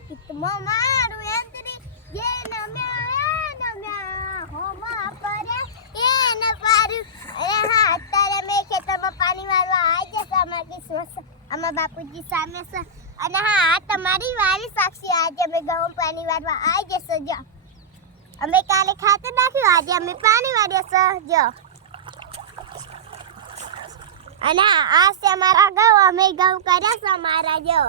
કિતમાં મારું એંતરી જે નમ્યા હોમાં પડે એને પારું અરે હા અત્યારે મેં ખેતરમાં પાણી વાળવા આવી જશે અમારા કિસ્મત અમારા બાપુજી સામે છે અને હા આ તમારી વારી સાક્ષી આજે અમે ઘઉં પાણી વાળવા આવી જશે જો અમે કાલે ખાતર નાખ્યું આજે અમે પાણી વાળ્યા છે જો અને આ છે અમારા ઘઉં અમે ઘઉં કર્યા છે અમારા જો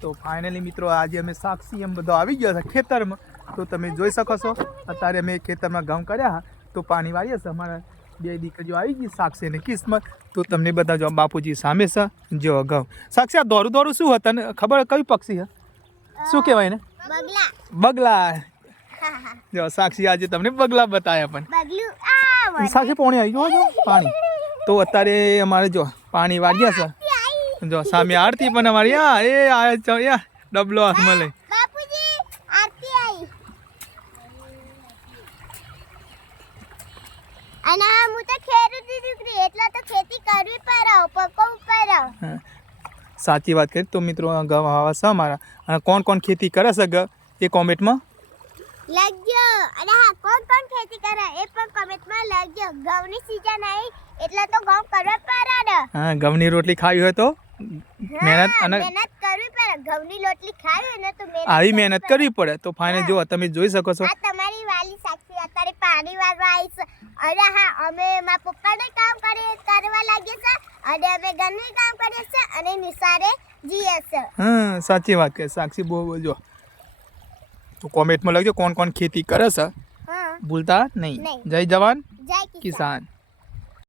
તો ફાઇનલી મિત્રો આજે અમે સાક્ષી એમ બધો આવી ગયો છે ખેતરમાં તો તમે જોઈ શકો છો અત્યારે અમે ખેતરમાં ઘઉં કર્યા તો પાણી વાળીએ છે અમારા બે દીકરીઓ આવી ગઈ સાક્ષી અને કિસ્મત તો તમને બધા જો બાપુજી સામે છે જો ઘઉં સાક્ષી આ દોરું દોરું શું હતા ને ખબર કયું પક્ષી છે શું કહેવાય ને બગલા બગલા જો સાક્ષી આજે તમને બગલા બતાવ્યા પણ બગલું આ સાક્ષી પાણી આવી ગયો જો પાણી તો અત્યારે અમારે જો પાણી વાગ્યા છે જો સામે આરતી પણ અમારી એ આ ડબલો હાથમાં લઈ બાપુજી આરતી આવી અને હું તો ખેડૂતની દીકરી એટલે તો ખેતી કરવી પડે પકવવું પડે સાચી વાત કરી તો મિત્રો ઘઉં આવા છે અમારા અને કોણ કોણ ખેતી કરે છે એ કોમેન્ટમાં લગજો અને હા કોણ કોણ ખેતી કરે એ પણ કમેન્ટમાં લગજો ઘઉંની સીઝન આવી એટલે તો ઘઉં કરવા પડે હા ઘઉંની રોટલી ખાવી હોય તો મહેનત અને મહેનત કરવી પડે ઘઉંની રોટલી ખાવી ને તો આવી મહેનત કરવી પડે તો ફાઇનલ જો તમે જોઈ શકો છો આ તમારી વાલી સાક્ષી અત્યારે પાણી વાળવા આવી છે અને હા અમે મારા પપ્પાને કામ કરવા લાગીએ છે અને અમે ઘરનું કામ કરીએ છે અને નિસારે જઈએ છે હા સાચી વાત કે સાક્ષી બહુ જો તો કોમેન્ટમાં લખજો કોણ કોણ ખેતી કરે છે હા ભૂલતા નહીં જય જવાન જય કિસાન